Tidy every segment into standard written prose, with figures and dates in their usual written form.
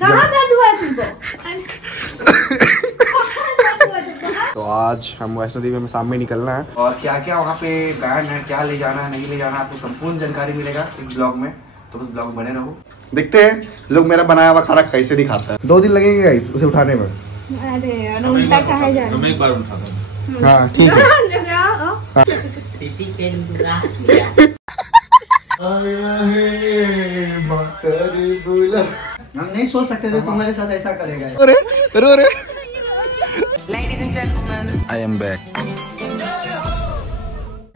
कहाँ दर्द हुआ है तुमको? तो आज हम वैष्णो देवी में शाम में निकलना है और क्या क्या वहाँ पे बैंड है, क्या ले जाना है नहीं ले जाना है, आपको संपूर्ण जानकारी मिलेगा इस ब्लॉग में। तो बस ब्लॉग बने रहो। देखते हैं लोग मेरा बनाया हुआ खाना कैसे दिखाता है। 2 दिन लगेंगे गाइस उसे उठाने में। अरे उल्टा कहा जा रहा है। मैं एक बार उठाता हूँ। हाँ ठीक है। हम नहीं सोच सकते थे तुम्हारे साथ ऐसा करेगा। अरे अरे अरे Ladies and gentlemen, I am back.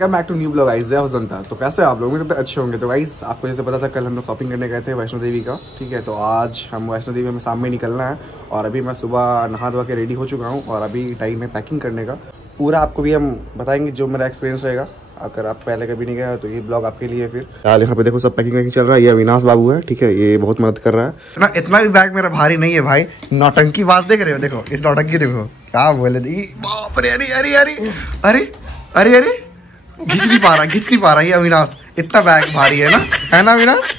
Welcome back to new blog guys. जय हो जनता। तो कैसे आप लोग? मुझे अच्छे होंगे। तो गाइस आपको जैसे पता था कल हम लोग शॉपिंग करने गए थे वैष्णो देवी का, ठीक है। तो आज हम वैष्णो देवी में शाम में निकलना है और अभी मैं सुबह नहा धोवा के रेडी हो चुका हूँ और अभी टाइम है पैकिंग करने का। पूरा आपको भी हम बताएंगे जो मेरा एक्सपीरियंस रहेगा। अगर आप पहले कभी नहीं गए तो ये ब्लॉग आपके लिए। फिर यार यहाँ पे देखो सब पैकिंग वैकिंग चल रहा है। ये अविनाश बाबू है, ठीक है, ये बहुत मदद कर रहा है ना। इतना भी बैग मेरा भारी नहीं है भाई। नौटंकी बात देख रहे हो? देखो इस नौटंकी देखो क्या बोले दी। बाप रे, अरे अरे अरे अरे अरे अरे घिंच नहीं पा रहा ये अविनाश। इतना बैग भारी है ना अविनाश।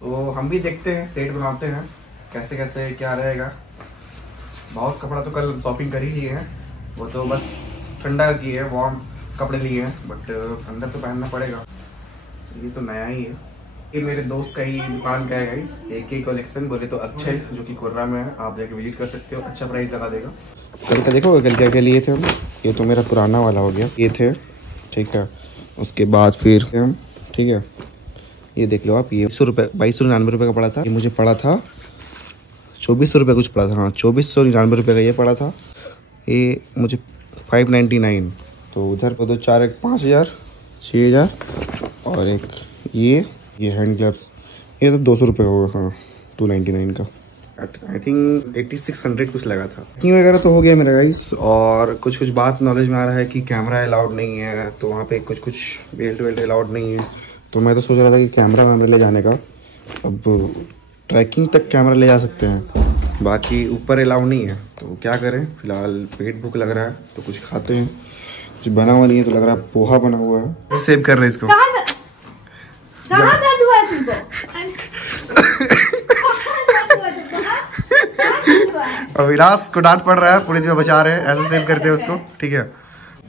तो हम भी देखते हैं, सेट बनाते हैं कैसे कैसे क्या रहेगा। बहुत कपड़ा तो कल शॉपिंग कर ही लिए हैं, वो तो बस ठंडा की है, वार्म कपड़े लिए हैं, बट अंदर तो पहनना पड़ेगा। ये तो नया ही है। ये मेरे दोस्त का ही दुकान का है गाइस, AK कलेक्शन बोले तो अक्षय, जो कि कोर्रा में है। आप जाके विजिट कर सकते हो, अच्छा प्राइस लगा देगा। कल का देखो कल क्या क्या लिए थे हम। ये तो मेरा पुराना वाला हो गया, ये थे, ठीक है। उसके बाद फिर हम, ठीक है, ये देख लो आप, ये 2299 रुपये का पड़ा था। ये मुझे पड़ा था 2400 रुपये कुछ पड़ा था। हाँ 2499 रुपये का ये पड़ा था। ये मुझे 599। तो उधर को 2 4 1 5000 6000 और एक ये हैंड ग्लव्स, ये तो 200 रुपये का होगा। हाँ 299 का। आई थिंक 8600 कुछ लगा था। पैकिंग वगैरह तो हो गया मेरा गाइस। और कुछ बात नॉलेज में आ रहा है कि कैमरा अलाउड नहीं है, तो वहाँ पे कुछ बेल्ट वेल्ट अलाउड नहीं है। तो मैं तो सोच रहा था कि कैमरा ले जाने का। अब ट्रैकिंग तक कैमरा ले जा सकते हैं, बाकी ऊपर अलाउड नहीं है। तो क्या करें, फिलहाल पेट भूख लग रहा है तो कुछ खाते हैं। कुछ बना हुआ नहीं है, तो लग रहा है पोहा बना हुआ है। सेव कर रहे हैं इसको। कहाँ दर्द हुआ है तुमको? अविनाश को डांट पड़ रहा है, पूरी चीज़ बचा रहे हैं, ऐसे सेव करते हैं उसको, ठीक है।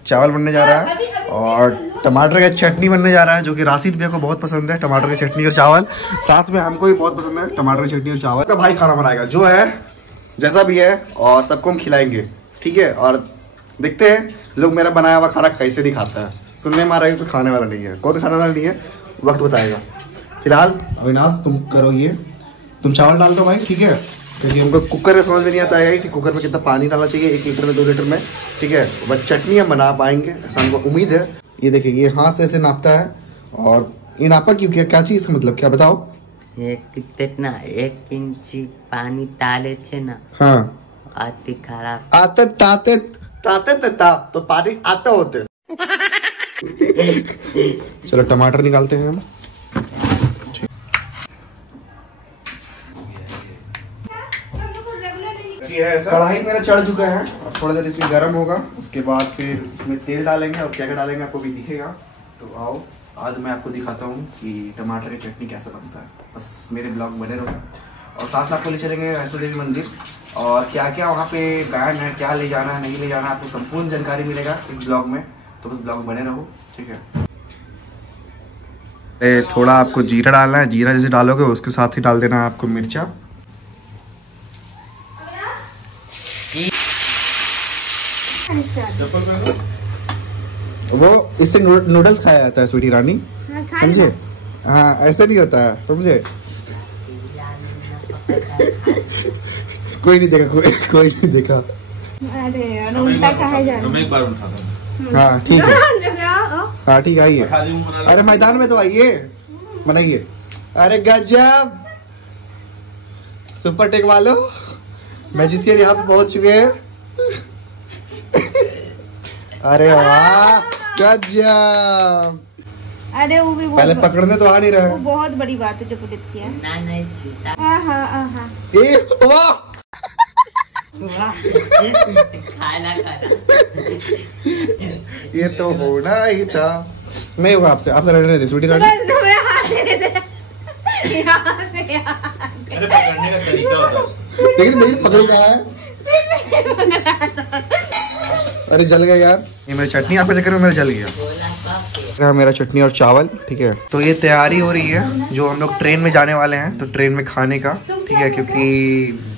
चावल बनने जा रहा है और टमाटर का चटनी बनने जा रहा है, जो कि राशिद भैया को बहुत पसंद है। टमाटर की चटनी और चावल, साथ में हमको भी बहुत पसंद है टमाटर की चटनी और चावल। तो भाई खाना बनाएगा जो है जैसा भी है, और सबको हम खिलाएंगे, ठीक है। और देखते हैं लोग मेरा बनाया हुआ खाना कैसे दिखाता है। सुनने में आ रहा है तो खाने वाला नहीं है, कौन खाने वाला नहीं है वक्त बताएगा। फिलहाल अविनाश तुम करो, ये तुम चावल डाल दो भाई, ठीक है, क्योंकि हमको कुकर में समझ में नहीं आता है इसी कुकर में कितना पानी डालना चाहिए, 1 लीटर में 2 लीटर में, ठीक है। बस चटनी हम बना पाएंगे ऐसा हमको उम्मीद है। ये देखिए ये हाथ से ऐसे नापता है। और ये नापा क्यों, क्या चीज़ का मतलब क्या बताओ? कितना 1 इंची पानी डाले छे ना। हाँ आती खराब आते तो पानी आते होते। चलो टमाटर निकालते हैं हम। कढ़ाई मेरा चढ़ चुका है, अब थोड़ा देर इसमें गर्म होगा, उसके बाद फिर इसमें तेल डालेंगे और क्या क्या डालेंगे आपको भी दिखेगा। तो आओ आज मैं आपको दिखाता हूँ कि टमाटर की चटनी कैसे बनता है। बस मेरे ब्लॉग बने रहो और साथ में आपको ले चलेंगे वैष्णो देवी मंदिर और क्या क्या वहाँ पे बैंड है, क्या ले जाना है नहीं ले जाना है, आपको संपूर्ण जानकारी मिलेगा इस ब्लॉग में। तो बस ब्लॉग बने रहो, ठीक है। थोड़ा आपको जीरा डालना है, जीरा जैसे डालोगे उसके साथ ही डाल देना है आपको मिर्चा। वो इससे नूडल्स खाया जाता है स्वीटी रानी, समझे? हाँ ऐसे नहीं होता है, समझे? कोई नहीं देखा, कोई नहीं देखा। अरे उल्टा कहा जा रहा है। मैं एक बार उठाता हूँ। हाँ ठीक है, हाँ ठीक है, आइए। अरे मैदान में तो आइए, बनाइए। अरे गजब, सुपर टेक वालों, मैजिशियन यहाँ पे पहुंच चुके हैं। अरे वाह गजब। अरे वो भी पहले पकड़ने तो आ नहीं रहा है। वो बहुत बड़ी बात है जो पुलिस की है। ये तो होना ही था। मैं होगा आपसे, आप रहने दे स्वीटी रानी। अरे पकड़ने का तरीका होता है उसका। लेकिन पकड़ कहाँ है? अरे जल गया यार, ये मेरी चटनी आपके चक्कर में मेरा जल गया। मेरा चटनी और चावल, ठीक है। तो ये तैयारी हो रही है जो हम लोग ट्रेन में जाने वाले हैं, तो ट्रेन में खाने का, ठीक है, क्योंकि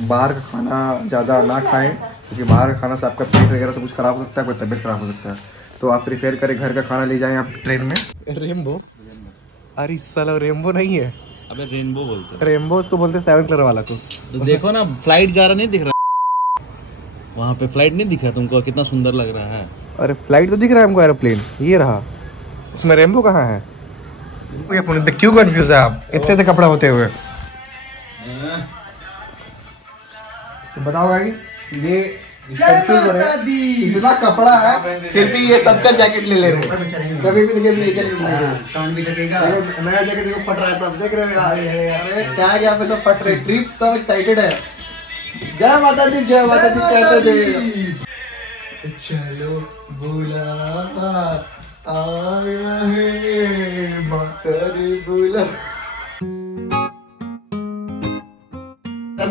बाहर का खाना ज़्यादा ना खाएं, क्योंकि बाहर का खाना से आपका पेट वगैरह सब कुछ खराब हो सकता है, कोई तबीयत खराब हो सकता है। तो आप प्रिपेयर करें, घर का खाना ले जाएं आप ट्रेन में। रेनबो, अरे साला रेनबो नहीं है, अबे रेनबो बोलते हैं। रेनबो उसको बोलते हैं 7 कलर वाला को। तो देखो ना, फ्लाइट जा रहा नहीं दिख रहा वहाँ पे, फ्लाइट नहीं दिख रहा तुमको? कितना सुंदर लग रहा है। अरे फ्लाइट तो दिख रहा है हमको, एरोप्लेन ये रहा, उसमें रेनबो कहाँ है? ये पुनीत पे क्यों कंफ्यूज है आप इतने से कपड़ा होते हुए? तो बताओ गाइस, ये कंफ्यूज हो रहे हैं, इतना कपड़ा है फिर भी ये सबका जैकेट ले ले रहे हैं। कभी भी देखिए ये जैकेट नया जैकेट देखो फट रहा है, सब देख रहे हैं यार। अरे टैग यहाँ पे सब फट रहे, ट्रिप सब एक्साइटेड है। जय माता दी, जय माता दी कहते थे। चलो बुलावा आया है, मकर बुला।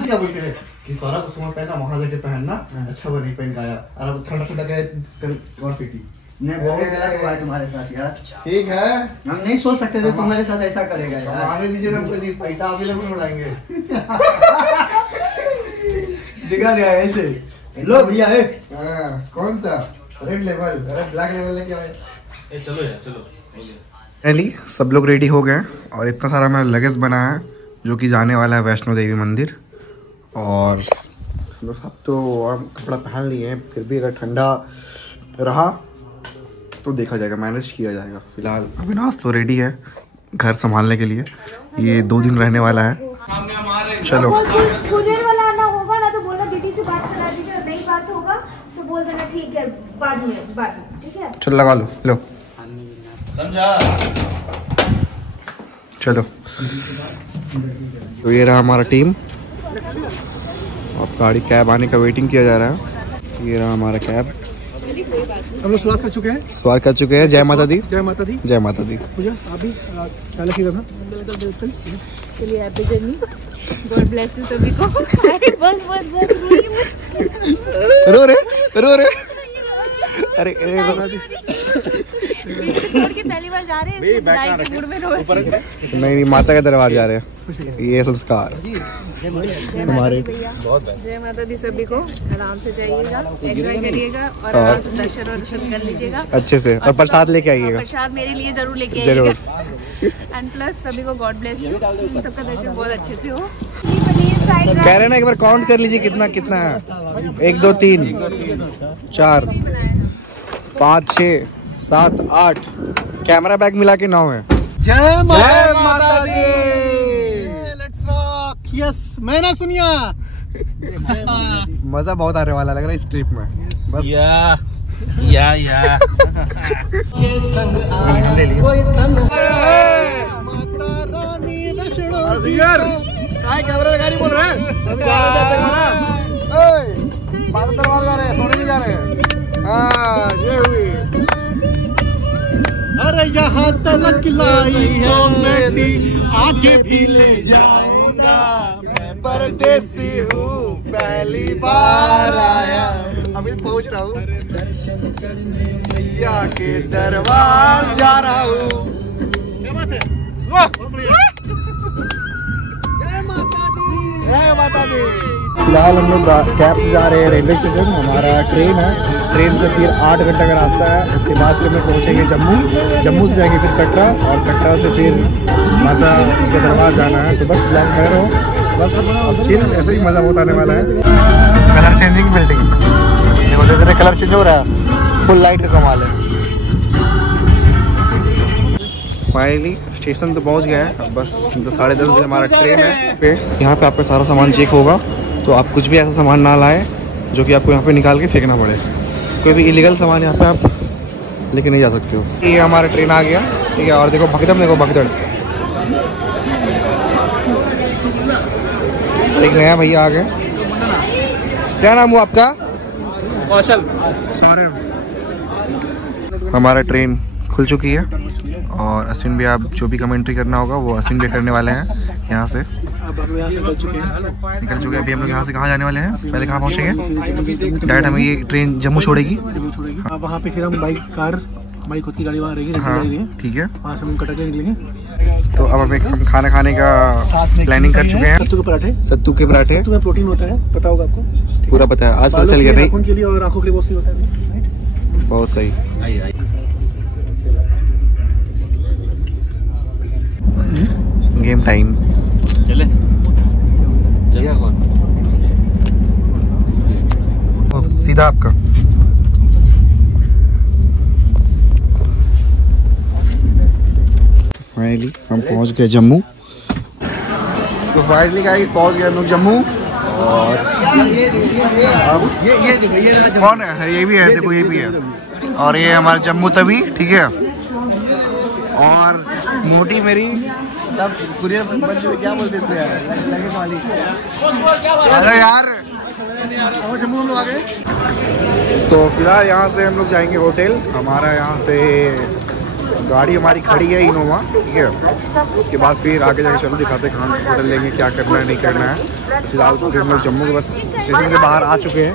क्या बोलते हैं कि सारा कुछ पैसा वहां जाके पहनना अच्छा, वो नहीं पहन पाया। और अब ठंडा ठंडा गए और सिटी नहीं, बहुत गलत हुआ है तुम्हारे साथ यार। ठीक है, हम नहीं सोच सकते थे तुम्हारे साथ ऐसा करेगा यार। आने दीजिए ना मुझे, पैसा आप ही लोग उड़ाएंगे। दिखा गया ऐसे, लो भैया है। कौन सा red level, red black level है क्या है? चलो यार, चलो। फाइनली सब लोग रेडी हो गए और इतना सारा मेरा लगेज बना है जो कि जाने वाला है वैष्णो देवी मंदिर। और हम सब तो और कपड़ा पहन लिए हैं, फिर भी अगर ठंडा रहा तो देखा जाएगा, मैनेज किया जाएगा। फिलहाल अविनाश तो रेडी है घर संभालने के लिए, ये 2 दिन रहने वाला है। चलो कुरियर वाला आना होगा ना तो बोलना दीदी से बात करा दीजिए, नहीं बात होगा तो बोल देना ठीक है, बाद में ठीक है। चलो लगा लो समझा। चलो, तो ये रहा हमारा टीम। अब गाड़ी कैब आने का वेटिंग किया जा रहा है। ये रहा हमारा कैब। हम लोग स्वागत कर चुके हैं। जय माता दी, जय माता दी। जय माता दी। पूजा आप भी ख्याल रखिएगा ना। चलिए, happy journey, God bless you सभी को। अरे बस रो रे अरे छोड़ के पहली बार जा रहे हैं, इसलिए विदाई के मूड में रो रहे हैं। नहीं, माता के दरबार जा रहे हैं, ये संस्कार हमारे। जय माता दी सभी को। आराम से जाइएगा, एंजॉय करिएगा और आराम से दर्शन कर लीजिएगा अच्छे से, और प्रसाद लेके आइएगा। प्रसाद मेरे लिए जरूर लेके आइएगा। एंड प्लस सभी को गॉड ब्लेस यू, सबका दर्शन बहुत अच्छे से हो। कह रहे ना एक बार काउंट कर लीजिए कितना कितना है। 1 2 3 4 5 6 7 8, कैमरा बैग मिला के 9 है। जय माता दी। Let's rock. यस, मैंने सुनिया। मजा बहुत आने वाला लग रहा है इस ट्रिप में। बस या ले लिया। कैमरे में गाड़ी बोल रहे हैं, माता दरबार जा रहे हैं, सोने नहीं जा रहे हैं। हाँ, ये हुई। अरे यहाँ तलक लाई है बेटी, आगे भी ले जाऊंगा। मैं परदेसी हूँ, पहली बार आया, अभी पहुँच रहा हूँ, या के दरबार जा रहा हूँ। क्या बात है? जय माता दी। फिलहाल हम लोग कैब से जा रहे हैं रेलवे स्टेशन। हमारा ट्रेन है, ट्रेन से फिर 8 घंटे का रास्ता है। उसके बाद फिर हम लोग पहुँचेंगे जम्मू, जम्मू से जाएंगे फिर कटरा, और कटरा से फिर माता के दरबार जाना है। तो बस ब्लॉग में रहो, बस अब चिल, ऐसे ही मज़ा बहुत आने वाला है। कलर चेंजिंग बिल्डिंग, देखो धीरे कलर चेंज हो रहा है, फुल लाइट का कमाल है। फाइनली स्टेशन तो पहुंच गया है, बस 10:30 बजे हमारा ट्रेन है। यहाँ पे आपका सारा सामान चेक होगा, तो आप कुछ भी ऐसा सामान ना लाएं जो कि आपको यहाँ पे निकाल के फेंकना पड़े। कोई भी इलीगल सामान यहाँ पे आप लेके नहीं जा सकते हो। ये हमारा ट्रेन आ गया, ठीक है। और देखो भगदड़, देखो भगदड़। एक नया भैया आ गए। क्या नाम हुआ आपका? कौशल। हमारा ट्रेन खुल चुकी है और अश्विन भी, आप जो भी कमेंट्री करना होगा वो अश्विन भी करने वाले हैं यहाँ से। अब हम यहाँ से निकल चुके हैं। अभी हम लोग यहाँ से कहाँ जाने वाले हैं, पहले कहाँ पहुँचेंगे? डायरेक्ट हमें ये ट्रेन जम्मू छोड़ेगी। वहाँ पे फिर हम बाइक खुद की गाड़ी वहाँ रहेगी। हाँ ठीक है, वहाँ से हम कटक के निकलेंगे। तो अब हम खाना खाने का प्लानिंग कर चुके हैं। सत्तू के पराठे सत्तू में प्रोटीन होता है, पता होगा आपको। पूरा पता है, आज पता चल गया भाई। आँखों के लिए और आँखों के लिए बहुत सही होता है। बहुत सही। गेम टाइम चले कौन सीधा आपका। फाइनली हम पहुंच गए जम्मू। तो फाइनली गाइस पहुंच गए हम लोग जम्मू। और ये कौन है? ये भी है, देखो ये भी है। और ये हमारा जम्मू तवी, ठीक है। और मोटी मेरी सब पूरे बच्चे क्या बोलते हैं इसमें लगे वाली। अरे यार जम्मू हम लोग आ गए। तो फिलहाल यहाँ से हम लोग जाएंगे होटल। हमारा यहाँ से गाड़ी हमारी खड़ी है इनोवा, ठीक है। उसके बाद फिर आगे जाके चलो दिखाते हैं कहाँ होटल लेंगे, क्या करना है नहीं करना है। फिलहाल तो हम लोग जम्मू के बस स्टेशन से बाहर आ चुके हैं।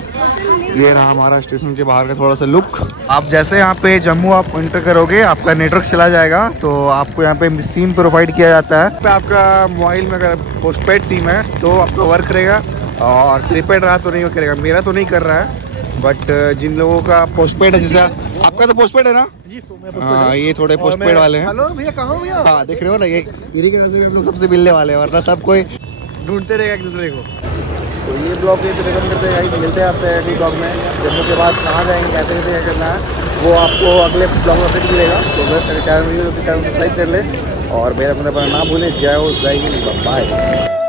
ये रहा हमारा स्टेशन के बाहर का थोड़ा सा लुक। आप जैसे यहाँ पे जम्मू आप एंटर करोगे, आपका नेटवर्क चला जाएगा। तो आपको यहाँ पे सिम प्रोवाइड किया जाता है। पे आपका मोबाइल में अगर पोस्टपेड सिम है तो आपका वर्क करेगा, और प्रीपेड रहा तो नहीं करेगा। मेरा तो नहीं कर रहा है, बट जिन लोगों का पोस्टपेड है, जैसे आपका तो पोस्टपेड है ना। हाँ, ये थोड़े पोस्टपेड वाले हैं। हेलो भैया, कहाँ हो भैया? हाँ देख रहे हो ना, ये इन्हीं की वजह से हम लोग सबसे मिलने वाले हैं, वरना सब कोई ढूंढते रहेगा एक दूसरे को। तो ये ब्लॉग ये खत्म करते हैं। मिलते हैं आपसे अगले ब्लॉग में। जम्मू के बाद कहाँ जाएंगे, कैसे कैसे क्या करना है, वो आपको अगले ब्लॉग में अपडेट मिलेगा। तो बस चैनल सब्सक्राइब कर ले और मेरा मतलब ना भूलें। जय हो, जय हिंद, बाय।